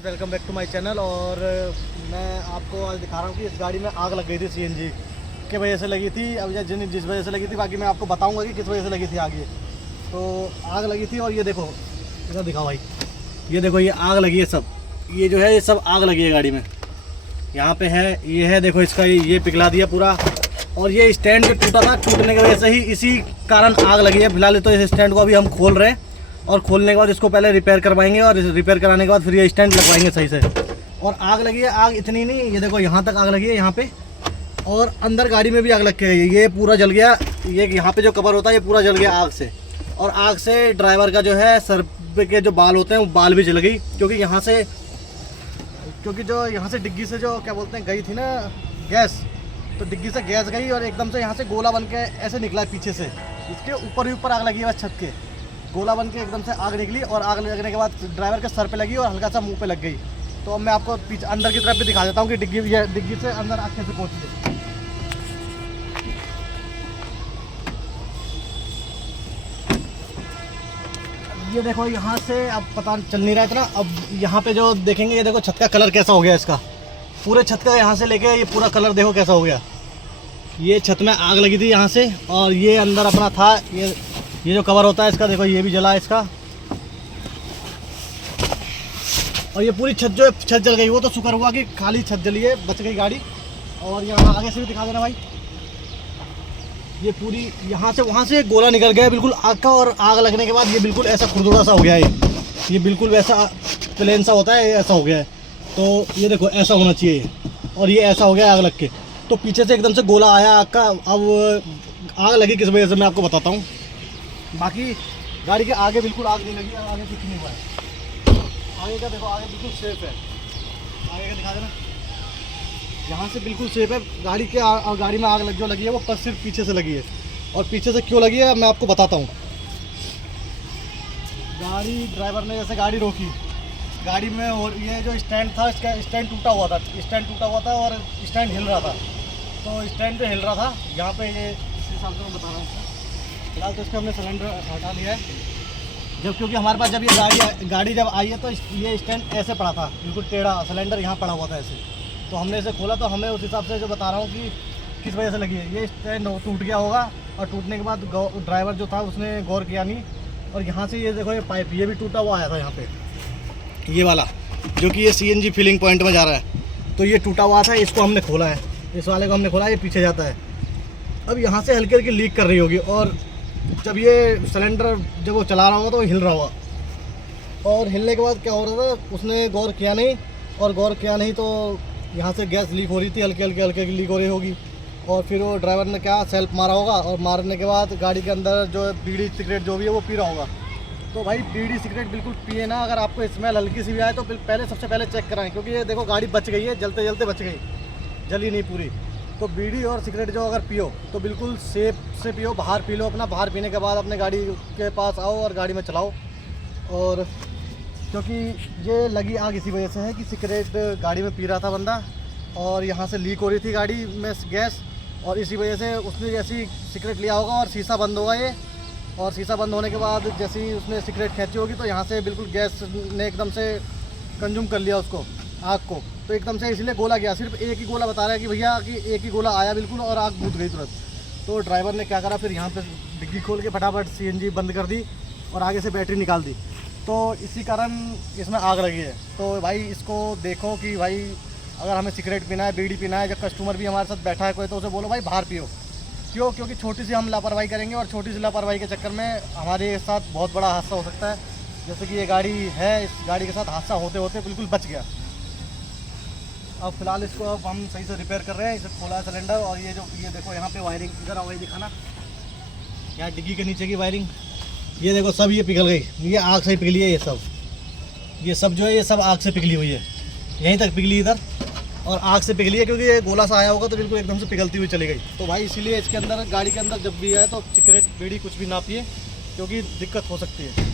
Welcome back to my channel. और मैं आपको आज दिखा रहा हूँ कि इस गाड़ी में आग लग गई थी सीएनजी की वजह से लगी थी। अब जिस वजह से लगी थी बाकी मैं आपको बताऊँगा कि किस वजह से लगी थी आग। ये तो आग लगी थी और ये देखो इधर दिखाओ भाई, ये देखो ये आग लगी है सब, ये जो है ये सब आग लगी है गाड़ी में। यहाँ पे है, ये है देखो इसका ये पिघला दिया पूरा। और ये स्टैंड जो टूटा था, टूटने की वजह से ही इसी कारण आग लगी है। फिलहाल तो इस स्टैंड को अभी हम खोल रहे हैं और खोलने के बाद इसको पहले रिपेयर करवाएंगे और रिपेयर कराने के बाद फिर ये स्टैंड लगवाएंगे सही से। और आग लगी है, आग इतनी नहीं, ये देखो यहाँ तक आग लगी है यहाँ पे, और अंदर गाड़ी में भी आग लग के गई। ये पूरा जल गया, ये यहाँ पे जो कवर होता है ये पूरा जल गया आग से। और आग से ड्राइवर का जो है सर के जो बाल होते हैं वो बाल भी जल गई, क्योंकि जो यहाँ से डिग्गी से जो क्या बोलते हैं गई थी ना गैस, तो डिग्गी से गैस गई और एकदम से यहाँ से गोला बन के ऐसे निकला है पीछे से। इसके ऊपर ही ऊपर आग लगी है बस, छत के गोला बन के एकदम से आग निकली। और आग लगने के बाद ड्राइवर के सर पे लगी और हल्का सा मुंह पे लग गई। तो अब मैं आपको पीछे अंदर की तरफ भी दिखा देता हूँ कि डिग्गी से अंदर आग कैसे पहुँची है। ये देखो यहाँ से अब पता चल नहीं रहा इतना। अब यहाँ पे जो देखेंगे ये देखो छत का कलर कैसा हो गया इसका, पूरे छत का यहाँ से लेके ये पूरा कलर देखो कैसा हो गया। ये छत में आग लगी थी यहाँ से, और ये अंदर अपना था ये जो कवर होता है इसका, देखो ये भी जला है इसका। और ये पूरी छत जो छत जल गई, वो तो शुक्र हुआ कि खाली छत जली है, बच गई गाड़ी। और यहाँ आगे से भी दिखा देना भाई, ये पूरी यहाँ से वहाँ से गोला निकल गया बिल्कुल आग का। और आग लगने के बाद ये बिल्कुल ऐसा खुरदुरा सा हो गया है, ये बिल्कुल वैसा प्लेन सा होता है ऐसा हो गया है। तो ये देखो ऐसा होना चाहिए, और ये ऐसा हो गया आग लग के। तो पीछे से एकदम से गोला आया आग का। अब आग लगी किस वजह से मैं आपको बताता हूँ। बाकी गाड़ी के आगे बिल्कुल आग नहीं लगी, आगे कुछ नहीं हुआ है। आगे का देखो, आगे बिल्कुल सेफ है, आगे का दिखा देना, यहाँ से बिल्कुल सेफ है। गाड़ी के गाड़ी में आग जो लगी है वो सिर्फ पीछे से लगी है। और पीछे से क्यों लगी है मैं आपको बताता हूँ। गाड़ी ड्राइवर ने जैसे गाड़ी रोकी, गाड़ी में और ये जो स्टैंड था इसका स्टैंड टूटा हुआ था, और स्टैंड हिल रहा था। तो स्टैंड पे हिल रहा था यहाँ पे, ये इस हिसाब से मैं बता रहा हूँ। फिलहाल तो इसका हमने सिलेंडर हटा लिया है, जब क्योंकि हमारे पास जब ये गाड़ी जब आई है तो ये स्टैंड ऐसे पड़ा था बिल्कुल टेढ़ा, सिलेंडर यहाँ पड़ा हुआ था ऐसे। तो हमने इसे खोला तो हमें उस हिसाब से जो बता रहा हूँ कि किस वजह से लगी है। ये स्टैंड टूट गया होगा, और टूटने के बाद ड्राइवर जो था उसने गौर किया नहीं। और यहाँ से ये देखो ये पाइप ये भी टूटा हुआ आया था यहाँ पे, ये वाला जो कि ये सीएनजी फिलिंग पॉइंट में जा रहा है, तो ये टूटा हुआ था। इसको हमने खोला है, इस वाले को हमने खोला, ये पीछे जाता है। अब यहाँ से हल्की हल्की लीक कर रही होगी, और जब ये सिलेंडर जब वो चला रहा होगा तो वो हिल रहा होगा। और हिलने के बाद क्या हो रहा था उसने गौर किया नहीं, और गौर किया नहीं तो यहाँ से गैस लीक हो रही थी, हल्की हल्की लीक हो रही होगी। और फिर वो ड्राइवर ने क्या सेल्फ मारा होगा, और मारने के बाद गाड़ी के अंदर जो बीड़ी सिगरेट जो भी है वो पी रहा होगा। तो भाई बीड़ी सिगरेट बिल्कुल पिए ना, अगर आपको स्मेल हल्की सी भी आए तो सबसे पहले चेक कराएं, क्योंकि ये देखो गाड़ी बच गई है, जलते जलते बच गई, जली नहीं पूरी। तो बीड़ी और सिगरेट जो अगर पियो तो बिल्कुल सेफ से पियो, बाहर पी लो अपना, बाहर पीने के बाद अपने गाड़ी के पास आओ और गाड़ी में चलाओ। और क्योंकि ये लगी आग इसी वजह से है कि सिगरेट गाड़ी में पी रहा था बंदा, और यहाँ से लीक हो रही थी गाड़ी में गैस, और इसी वजह से उसने जैसी सिगरेट लिया होगा और शीशा बंद होगा ये, और शीशा बंद होने के बाद जैसे ही उसने सिगरेट खींची होगी तो यहाँ से बिल्कुल गैस ने एकदम से कंज्यूम कर लिया उसको, आग को। तो एकदम से इसलिए गोला गया, सिर्फ एक ही गोला बता रहा है कि भैया कि एक ही गोला आया बिल्कुल, और आग बूझ गई तुरंत। तो ड्राइवर ने क्या करा, फिर यहाँ पे डिग्गी खोल के फटाफट सीएनजी बंद कर दी और आगे से बैटरी निकाल दी। तो इसी कारण इसमें आग लगी है। तो भाई इसको देखो कि भाई अगर हमें सिगरेट पीना है, बीड़ी पीना है, जब कस्टमर भी हमारे साथ बैठा है कोई, तो उसे बोलो भाई बाहर पियो। क्यों? क्योंकि छोटी सी हम लापरवाही करेंगे, और छोटी सी लापरवाही के चक्कर में हमारे साथ बहुत बड़ा हादसा हो सकता है। जैसे कि ये गाड़ी है, इस गाड़ी के साथ हादसा होते होते बिल्कुल बच गया। अब फिलहाल इसको अब हम सही से रिपेयर कर रहे हैं, इसे खोला है सिलेंडर। और ये देखो यहाँ पे वायरिंग, इधर आओ दिखाना, यहाँ डिग्गी के नीचे की वायरिंग, ये देखो सब ये पिघल गई, ये आग से ही पिघली है। ये सब जो है ये सब आग से पिघली हुई है, यहीं तक पिघली इधर, और आग से पिघली है क्योंकि ये गोला सा आया होगा तो बिल्कुल एकदम से पिघलती हुई चली गई। तो भाई इसीलिए इसके अंदर गाड़ी के अंदर जब भी आए तो सिगरेट बीड़ी कुछ भी ना पिए, क्योंकि दिक्कत हो सकती है।